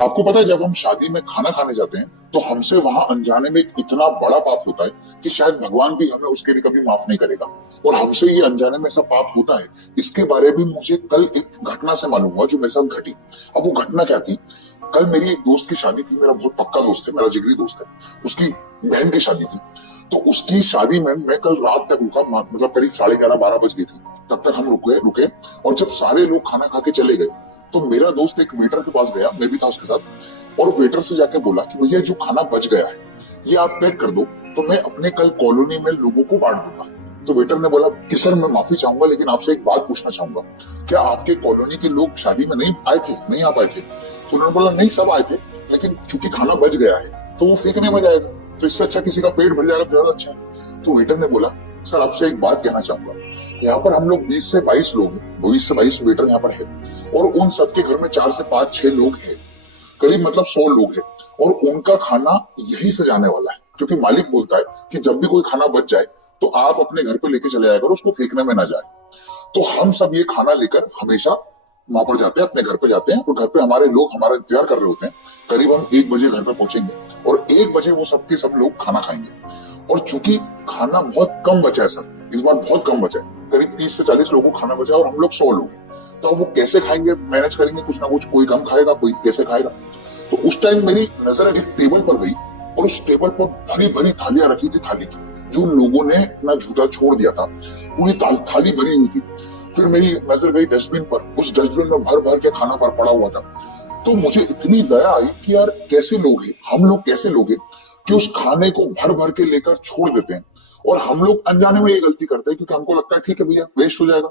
आपको पता है जब हम शादी में खाना खाने जाते हैं तो हमसे वहां अनजाने में एक इतना बड़ा पाप होता है कि शायद भगवान भी हमें उसके लिए कभी माफ नहीं करेगा। और हमसे ये अनजाने में ऐसा पाप होता है, इसके बारे में मुझे कल एक घटना से मालूम हुआ जो मेरे साथ घटी। अब वो घटना क्या थी? कल मेरी एक दोस्त की शादी थी, मेरा बहुत पक्का दोस्त है, मेरा जिगरी दोस्त है। उसकी बहन की शादी थी। तो उसकी शादी में मैं कल रात तक रुका, मतलब करीब 11:30-12 बज गई थी। तब तक हम रुके रुके और जब सारे लोग खाना खा के चले गए तो मेरा दोस्त एक वेटर के पास गया, मैं भी था उसके साथ, और वेटर से जाके बोला कि भैया जो खाना बच गया है ये आप पैक कर दो, तो मैं अपने कल कॉलोनी में लोगों को बांट दूंगा। तो वेटर ने बोला कि सर मैं माफी चाहूंगा लेकिन आपसे एक बात पूछना चाहूंगा, क्या आपके कॉलोनी के लोग शादी में नहीं आए थे, नहीं आ पाए थे? तो उन्होंने बोला नहीं, सब आए थे, लेकिन चूंकि खाना बच गया है तो वो फेंकने में जाएगा, तो इससे अच्छा किसी का पेट भर जाएगा तो ज्यादा अच्छा है। तो वेटर ने बोला सर आपसे एक बात कहना चाहूंगा, यहाँ पर हम लोग 20 से 22 लोग हैं, 20 से 22 वेटर यहाँ पर है, और उन सबके घर में 4 से 5-6 लोग हैं, करीब मतलब 100 लोग हैं, और उनका खाना यही से जाने वाला है। क्योंकि मालिक बोलता है कि जब भी कोई खाना बच जाए तो आप अपने घर पे लेके चले आया करो, उसको फेंकने में ना जाए। तो हम सब ये खाना लेकर हमेशा वहां पर जाते हैं, अपने घर पे जाते हैं, और घर पे हमारे लोग हमारा इंतजार कर रहे होते हैं। करीब हम 1 बजे घर पे पहुंचेंगे और 1 बजे वो सबके सब लोग खाना खाएंगे। और चूंकि खाना बहुत कम बचा है सर, इस बार बहुत कम बचा है, करीब 30 से 40 लोगों को खाना बचा है और हम लोग 100 लोग हैं। तो अब वो कैसे खाएंगे, मैनेज करेंगे कुछ ना कुछ, कोई कम खाएगा कोई कैसे खाएगा। तो उस टाइम मेरी नजर एक टेबल पर गई और उस टेबल पर भरी भरी थालियां रखी थी, थाली की, जो लोगों ने अपना झूठा छोड़ दिया था, पूरी थाली भरी हुई थी। फिर मेरी नजर गई डस्टबिन पर, उस डस्टबिन में भर भर के खाना पर पड़ा हुआ था। तो मुझे इतनी दया आई कि यार कैसे लोग हैं हम लोग, कैसे लोग हैं कि उस खाने को भर भर के लेकर छोड़ देते हैं। और हम लोग अनजाने में ये गलती करते हैं क्योंकि हमको लगता है ठीक है भैया वेस्ट हो जाएगा,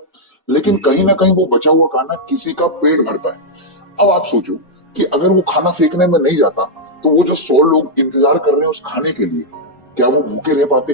लेकिन कहीं ना कहीं वो बचा हुआ खाना किसी का पेट भरता है। अब आप सोचो कि अगर वो खाना फेंकने में नहीं जाता तो वो जो 100 लोग इंतजार कर रहे हैं उस खाने के लिए, क्या वो भूखे रह पाते?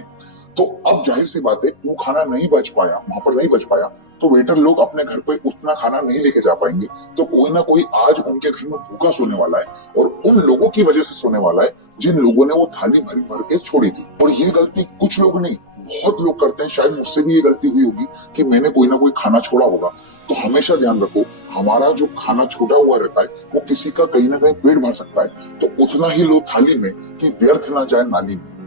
तो अब जाहिर सी बात है वो खाना नहीं बच पाया, वहां पर नहीं बच पाया, तो वेटर लोग अपने घर पे उतना खाना नहीं लेके जा पाएंगे। तो कोई ना कोई आज उनके घर में भूखा सोने वाला है और उन लोगों की वजह से सोने वाला है जिन लोगों ने वो थाली भर भर के छोड़ी थी। और ये गलती कुछ लोग नहीं, बहुत लोग करते हैं। शायद मुझसे भी ये गलती हुई होगी कि मैंने कोई ना कोई खाना छोड़ा होगा। तो हमेशा ध्यान रखो, हमारा जो खाना छूटा हुआ रहता है वो किसी का कहीं ना कहीं पेट भर सकता है, तो उतना ही लो थाली में कि व्यर्थ ना जाए नाली में।